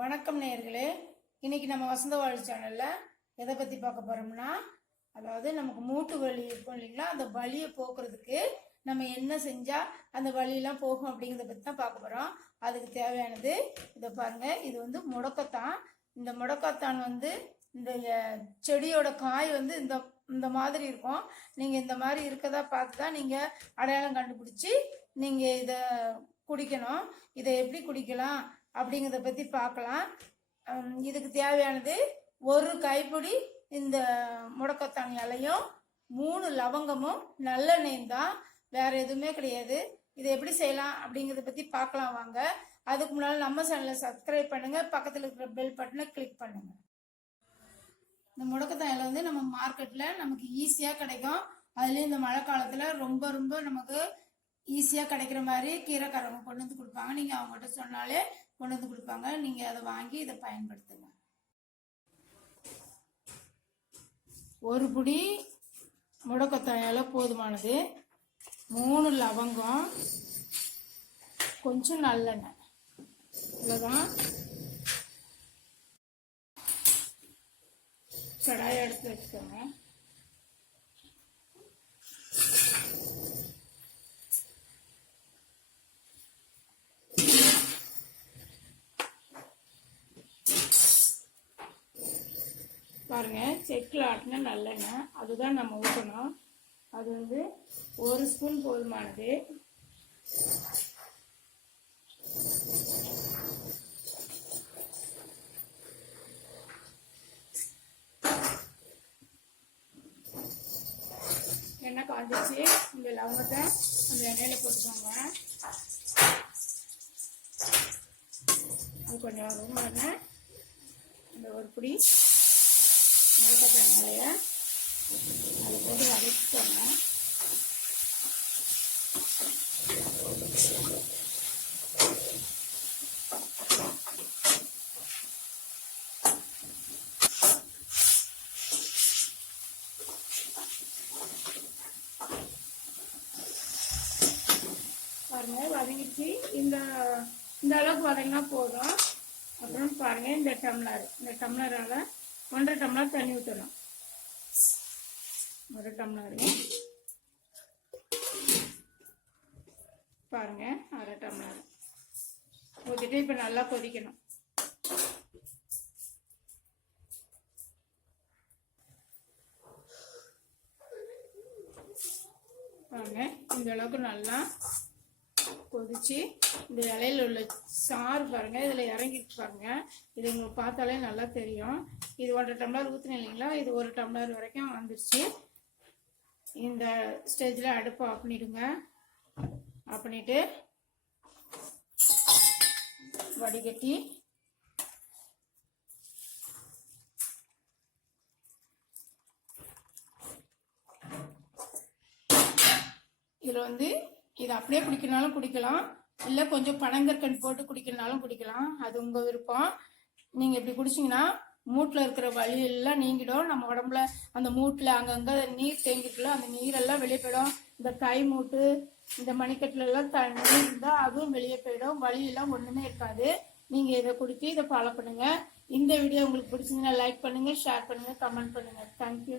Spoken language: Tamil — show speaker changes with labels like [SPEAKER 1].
[SPEAKER 1] வணக்கம் நேயர்களே. இன்னைக்கு நம்ம வசந்த வாழ் சேனலில் எதை பற்றி பார்க்க போகிறோம்னா அதாவது நமக்கு மூட்டு வலி இருக்கும் இல்லைங்களா? அந்த வலியை போக்குறதுக்கு நம்ம என்ன செஞ்சால் அந்த வலியெல்லாம் போகும் அப்படிங்கிறத பற்றி தான் பார்க்க போகிறோம் அதுக்கு தேவையானது இதை பாருங்கள் இது வந்து முடக்கத்தான். இந்த முடக்கத்தான் வந்து இந்த செடியோட காய் வந்து இந்த இந்த மாதிரி இருக்கும். நீங்கள் இந்த மாதிரி இருக்கதா பார்த்து தான் நீங்கள் அடையாளம் கண்டுபிடிச்சி நீங்கள் இதை குடிக்கணும். இதை எப்படி குடிக்கலாம்? அப்படிங்கிறத பற்றி பார்க்கலாம் இதுக்கு தேவையானது ஒரு கைப்பிடி இந்த முடக்கத்தான் இலையும் மூணு லவங்கமும் நல்லெண்ணெயும் தான். வேற எதுவுமே கிடையாது. இதை எப்படி செய்யலாம் அப்படிங்கிறத பற்றி பார்க்கலாம் வாங்க. அதுக்கு முன்னால் நம்ம சேனலை சப்ஸ்கிரைப் பண்ணுங்க. பக்கத்தில் இருக்கிற பெல் பட்டனை கிளிக் பண்ணுங்க. இந்த முடக்கத்தான் இலை வந்து நம்ம மார்க்கெட்டில் நமக்கு ஈஸியாக கிடைக்கும். அதுலேயும் இந்த மழை காலத்தில் ரொம்ப ரொம்ப நமக்கு ஈஸியாக கிடைக்கிற மாதிரி கீரைக்காரவங்க கொண்டு வந்து கொடுப்பாங்க. நீங்கள் அவங்ககிட்ட சொன்னாலே கொண்டு வந்து கொடுப்பாங்க. நீங்கள் அதை வாங்கி இதை பயன்படுத்துங்க. ஒரு புடி முடக்கத்தாயால போதுமானது. மூணு லவங்கம். கொஞ்சம் நல்லெண்ணெய். இவ்வளோதான் கடாயை எடுத்து வச்சுக்கோங்க. பாருங்கள் செக்கில் ஆட்டின நல்லெண்ணெய். அதுதான் நம்ம ஊற்றணும் அது வந்து ஒரு ஸ்பூன் போதுமானது. எண்ணெய் காஞ்சிச்சு. இந்த லவங்கத்தை அந்த எண்ணெயில் போட்டுக்கோங்க. அது கொஞ்சம் ரொம்ப இந்த ஒரு பிடி. மிளகாய் நிலைய அதில் போட்டு வதக்கிக்கோங்க. பாருங்க வதங்கிச்சு இந்த இந்த அளவுக்கு வதங்கினா போதும். அப்புறம் பாருங்க இந்த டம்ளர். இந்த டம்ளரால் ஒன்றரை டம்ளர் தண்ணி ஊற்றணும் ஒரு டம்ளர். பாருங்க அரை டம்ளர். ஊற்றிட்டு இப்போ நல்லா கொதிக்கணும். பாருங்க இந்த அளவுக்கு நல்லா கொதிச்சு இந்த இலையில உள்ள சாறு பாருங்கள் இதில் இறங்கிட்டு பாருங்கள் இது உங்களுக்கு பார்த்தாலே நல்லா தெரியும். இது ஒன்றரை டம்ளர் ஊற்றின இல்லைங்களா? இது ஒரு டம்ளர் வரைக்கும் வந்துருச்சு. இந்த ஸ்டேஜில் அடுப்பு ஆஃப் பண்ணிடுங்க. ஆஃப் பண்ணிவிட்டு வடிகட்டி இதில் வந்து இது அப்படியே குடிக்கணும்னாலும் குடிக்கலாம். இல்லை கொஞ்சம் பனங்கற்கண் போட்டு குடிக்கணுனாலும் குடிக்கலாம். அது உங்கள் விருப்பம். நீங்கள் இப்படி குடிச்சிங்கன்னா மூட்டில் இருக்கிற வலி எல்லாம் நீங்கிடும். நம்ம உடம்புல அந்த மூட்டில் அங்கங்கே நீர் தேங்கிட்டுல அந்த நீரெல்லாம் வெளியே போயிடும். இந்த கை மூட்டு இந்த மணிக்கட்டில் எல்லாம் தண்ணி இருந்தால் அதுவும் வெளியே போயிடும். வலி எல்லாம் ஒன்றுமே இருக்காது. நீங்கள் இதை குடிச்சு இதை ஃபாலோ பண்ணுங்கள் இந்த வீடியோ உங்களுக்கு பிடிச்சிங்கன்னா லைக் பண்ணுங்கள் ஷேர் பண்ணுங்கள் கமெண்ட் பண்ணுங்கள் தேங்க்யூ